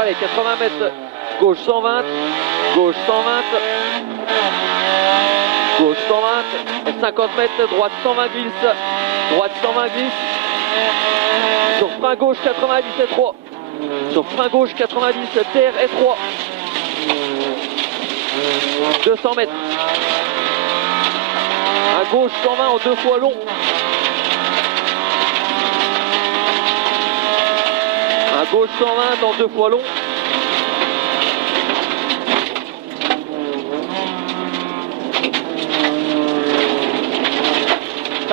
Allez, 80 mètres, gauche 120, gauche 120, gauche 120, et 50 mètres, droite 120 glisse, droite 120 glisse, sur frein gauche 90 et 3, sur frein gauche 90, terre et 3, 200 mètres, à gauche 120 en 2 fois long, à gauche 120 en 2 fois long,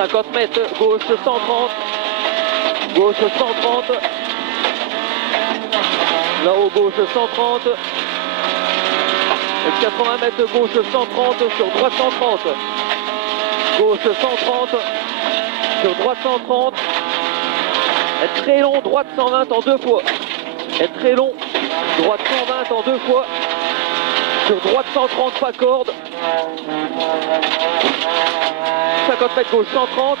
« 50 mètres, gauche 130, gauche 130, là-haut gauche 130, 80 mètres, gauche 130, sur droite 130, gauche 130, sur droite 130, est très long, droite 120 en 2 fois, est très long, droite 120 en 2 fois, sur droite 130 pas corde, 50 mètres gauche 130,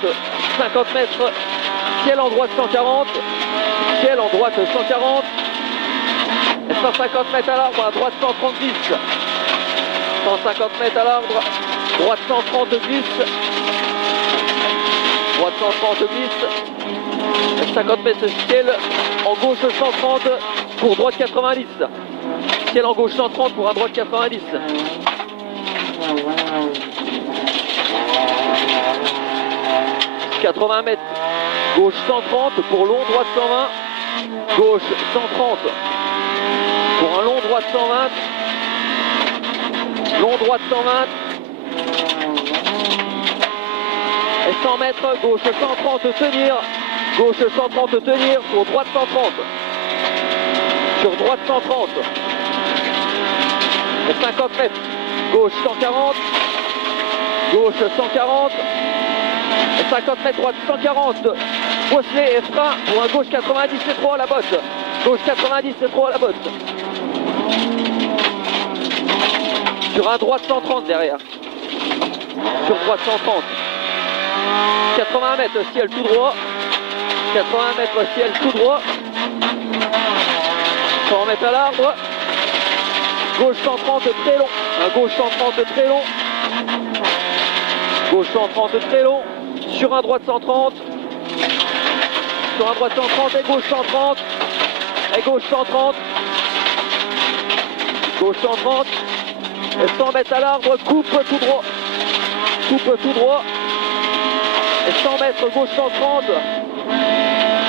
50 mètres ciel en droite 140, ciel en droite 140, et 150 mètres à l'arbre, à droite 130 glisse, 150 mètres à l'arbre, droite 130 glisse, droite 130 glisse, et 50 mètres ciel en gauche 130 pour droite 90, ciel en gauche 130 pour un droite 90. 80 mètres, gauche 130 pour long, droite 120, gauche 130 pour un long, droite 120, long, droite 120, et 100 mètres, gauche 130 tenir, gauche 130 tenir pour droite 130, sur droite 130, et 50 mètres, gauche 140, gauche 140, et 50 mètres droite 140, bosselet et frein pour un gauche 90 et 3 à la botte, gauche 90 et 3 à la botte, sur un droite 130 derrière, sur droite 130, 80 mètres ciel tout droit, 80 mètres ciel tout droit, 100 mètres à l'arbre, gauche 130 très long, un gauche 130 très long, gauche 130 très long, sur un droite 130, sur un droite 130 et gauche 130, et gauche 130, gauche 130, et 100 mètres à l'arbre, coupe tout droit, et 100 mètres gauche 130,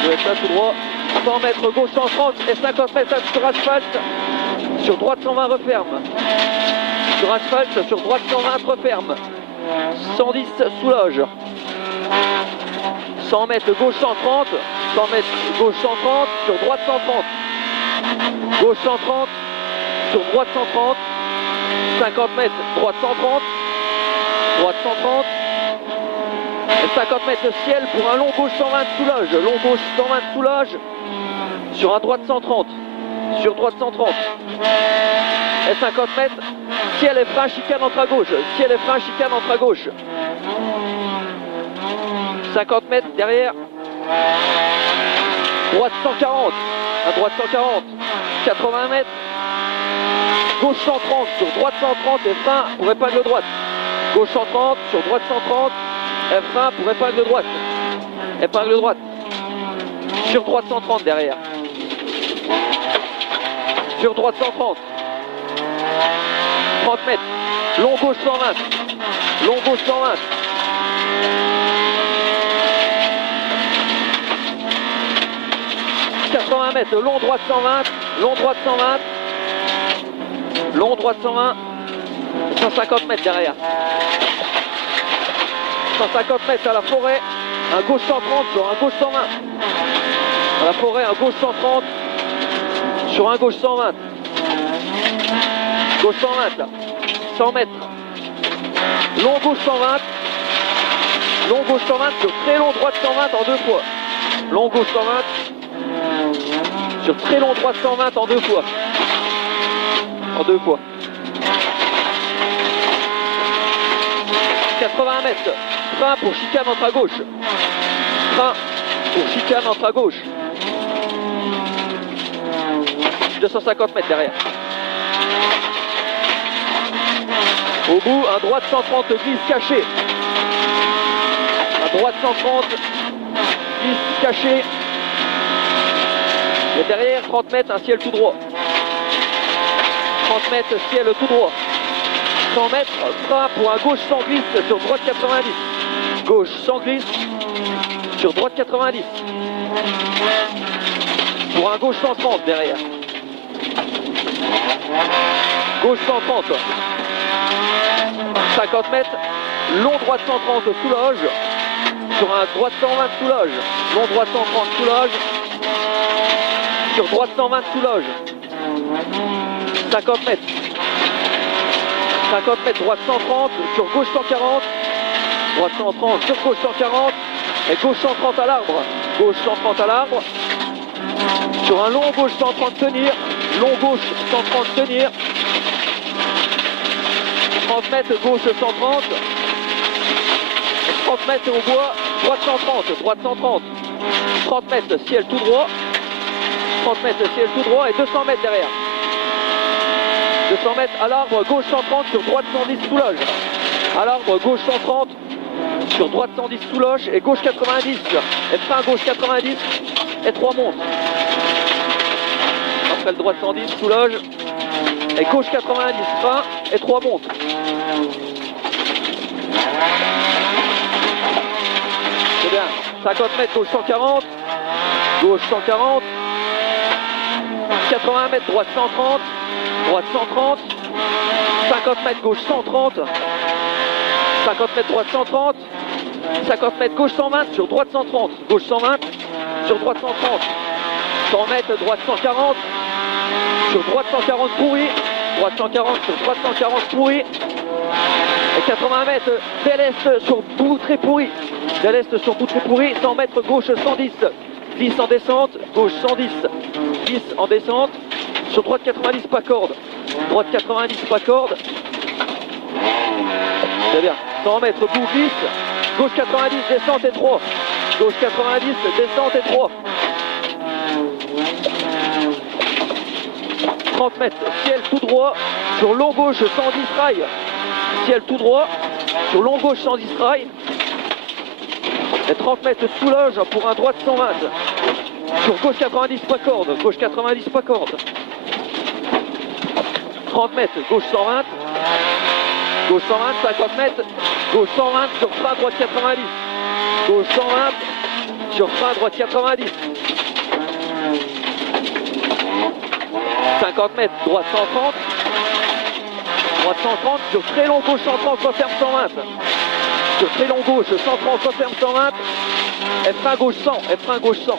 je vais être là tout droit, 100 mètres gauche 130 et 50 mètres sur asphalte, sur droite 120 referme, sur asphalte, sur droite 120 referme, 110 soulage, 100 mètres gauche 130, 100 mètres gauche 130, sur droite 130, gauche 130, sur droite 130, 50 mètres droite 130, droite 130, et 50 mètres ciel pour un long gauche 120 soulage, long gauche 120 soulage, sur un droite 130, sur droite 130, et 50 mètres, ciel et frein chicane entre à gauche, ciel et frein chicane entre à gauche, 50 mètres derrière, droite 140, à droite 140, 80 mètres, gauche 130, sur droite 130 et frein pour épingle droite, gauche 130, sur droite 130, et frein pour épingle droite, sur droite 130 derrière, sur droite 130, 30 mètres, long gauche 120, long gauche 120, ,80 mètres, long droite 120, long droite 120, long droite 120, 150 mètres derrière, 150 mètres à la forêt, un gauche 130 sur un gauche 120, à la forêt un gauche 130 sur un gauche 120, gauche 120 là, 100 mètres, long gauche 120, long gauche 120 sur très long droite 120 en 2 fois, long gauche 120 sur très long droite 120 en 2 fois, 80 mètres, frein pour chicane entre à gauche, frein Pour chicane entre à gauche. 250 mètres derrière. Au bout, un droite 130 glisse caché. Un droite 130 glisse caché. Et derrière, 30 mètres, un ciel tout droit. 30 mètres, ciel tout droit. 100 mètres, frein pour un gauche sans glisse sur droite 90. Gauche sans glisse sur droite 90. Pour un gauche 130 derrière. Gauche 130. 50 mètres, long droite 130 sous loge. Sur un droite 120 sous loge. Long droite 130 sous loge. Sur droite 120 sous loge. 50 mètres. 50 mètres, droite 130, sur gauche 140. Droite 130, sur gauche 140. Et gauche 130 à l'arbre. Gauche 130 à l'arbre. Sur un long gauche 130 tenir. Long gauche 130 tenir. 30 mètres, gauche 130. 30 mètres au bois, droite 130. Droite 130. 30 mètres, ciel tout droit. 30 mètres, ciel tout droit et 200 mètres derrière. 200 mètres à l'arbre, gauche 130 sur droite 110 sous loge. À l'arbre, gauche 130 sur droite 110 sous loge et gauche 90. Et fin gauche 90 et 3 montes. Après le droite 110 sous loge et gauche 90, fin et 3 montes. C'est bien. 50 mètres, gauche 140. Gauche 140. 80 mètres, droite 130. Droite 130, 50 mètres gauche 130, 50 mètres droite 130, 50 mètres gauche 120 sur droite 130, gauche 120 sur droite 130, 100 mètres droite 140, sur droite 140 pourri, droite 140 sur droite 140 pourri, et 80 mètres dès l'est sur bout très pourri, dès l'est sur bout très pourri, 100 mètres gauche 110, 10 en descente, gauche 110, 10 en descente. Sur droite 90, pas corde. Droite 90, pas corde. C'est bien. 100 mètres, bout glisse. Gauche 90, descente et 3. Gauche 90, descente et 3. 30 mètres, ciel tout droit. Sur long gauche 110 rails. Ciel tout droit. Sur long gauche 110 rails. Et 30 mètres sous loge pour un droite 120. Sur gauche 90, pas corde. Gauche 90, pas corde. 30 mètres, gauche 120, gauche 120, 50 mètres, gauche 120 sur frein droite 90, gauche 120 sur frein droite 90, 50 mètres, droite 130, droite 130 sur très long gauche 130, referme 120, sur très long gauche 130, referme 120, et frein gauche 100, et frein gauche 100.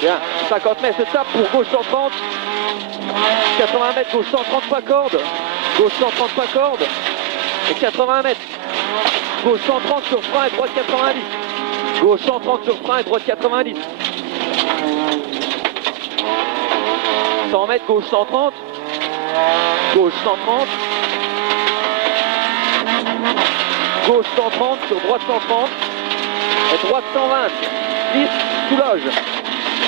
Bien, 50 mètres, tape pour gauche 130, 80 mètres, gauche 130, pas corde, gauche 130, pas corde, et 80 mètres, gauche 130 sur frein et droite 90, gauche 130 sur frein et droite 90, 100 mètres, gauche 130, gauche 130, gauche 130 sur droite 130, et droite 120, 10 sous loge.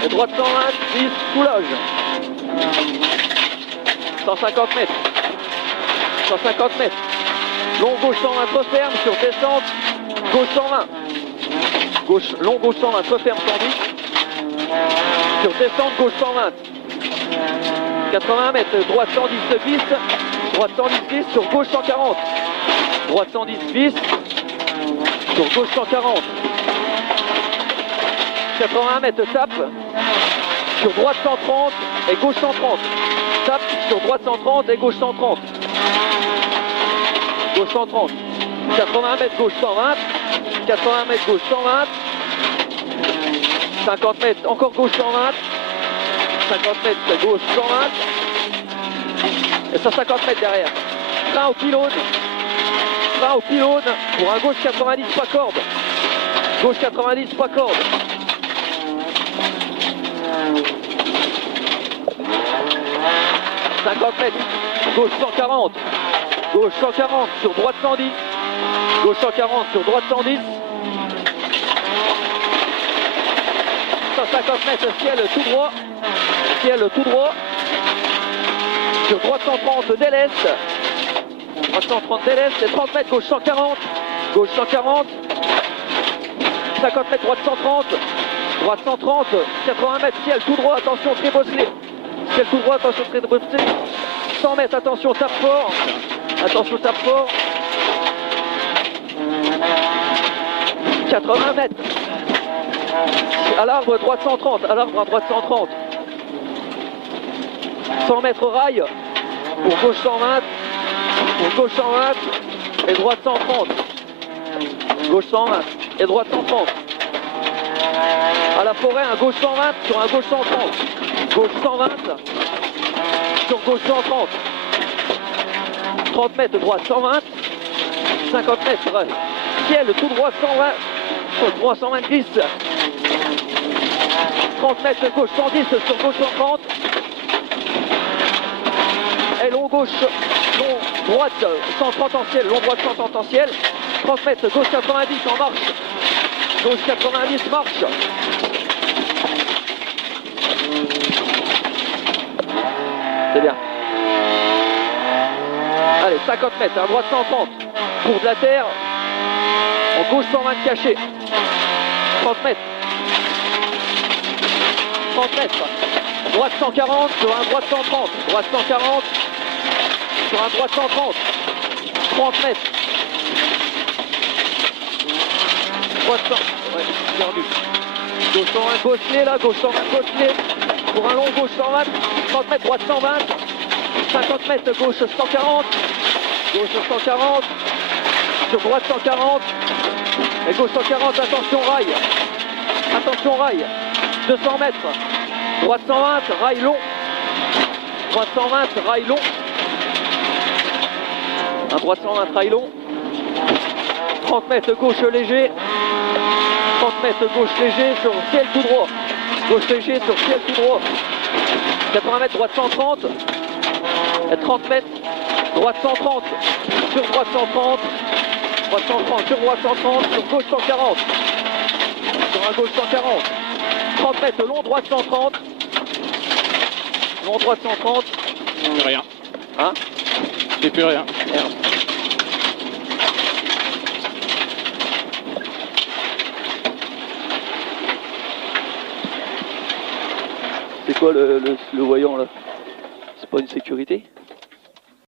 Et droite 120, 10 sous loge. 150 mètres. 150 mètres. Long gauche 120, referme sur descente. Gauche 120. Long gauche 120, referme 110. Sur descente, gauche 120. 80 mètres, droite 110 glisse. Droite 110 glisse sur gauche 140. Droite 110 glisse. Sur gauche 140. 80 mètres, tape. Sur droite 130 et gauche 130. Tape sur droite 130 et gauche 130. Gauche 130. 80 mètres, gauche 120. 80 mètres, gauche 120. 50 mètres, encore gauche 120. 50 mètres, gauche 120. Et 150 mètres derrière. Frein au pylône. Frein au pylône pour un gauche 90, pas corde. Gauche 90, pas corde. 50 mètres, gauche 140, gauche 140 sur droite 110, gauche 140 sur droite 110, 50 mètres, ciel tout droit. Ciel tout droit. Sur droite 130 dès l'est. Droite 130 dès l'est, et 30 mètres, gauche 140. Gauche 140. 50 mètres, droite 130. Droite 130. 80 mètres, ciel tout droit, attention, très bosselé. Ciel tout droit, attention, très bosselé. 100 mètres, attention, tape fort. Attention, tape fort. 80 mètres. À l'arbre, droite 130. À l'arbre, à droite 130. 100 mètres rail. Pour gauche 120. Pour gauche 120. Et droite 130. Gauche 120. Et droite 130. À la forêt, un gauche 120 sur un gauche 130. Gauche 120 sur gauche 130. 30 mètres, droite 120. 50 mètres, ciel tout droit 120. Sur droit 120 30 mètres, gauche 110 sur gauche 130. Et long gauche, long droite 130 en ciel, long droite 130 en ciel. 30 mètres, gauche 90 en marche. Gauche 90 marche. C'est bien. Allez, 50 mètres, à droite 130. Pour de la terre. En gauche 120 caché. 30 mètres. 30 mètres. Droite 140 sur un droite 130. Droite 140 sur un droite 130. 30 mètres. Droite 100. Ouais, perdu. Gauche 120 gauche-nez là, gauche 120 gauche-nez. Pour un long gauche 120. 30 mètres, droite 120. 50 mètres, gauche 140. Gauche 140. Sur droite 140. Et gauche 140, attention rail. Attention rail. 200 mètres. Droite 120, rail long. Droite 120, rail long. Un droite 120, rail long. 30 mètres gauche léger. 30 mètres gauche léger sur ciel tout droit. Gauche léger sur ciel tout droit. 80 mètres, droite 130. Et 30 mètres, droite 130. Sur droite 130. Droite 130, sur droite 130, sur gauche 140. Sur un gauche 140. 30 mètres, long droite 130. Long droite 130. Plus rien. Hein? J'ai plus rien. Merde. C'est quoi le voyant là? C'est pas une sécurité?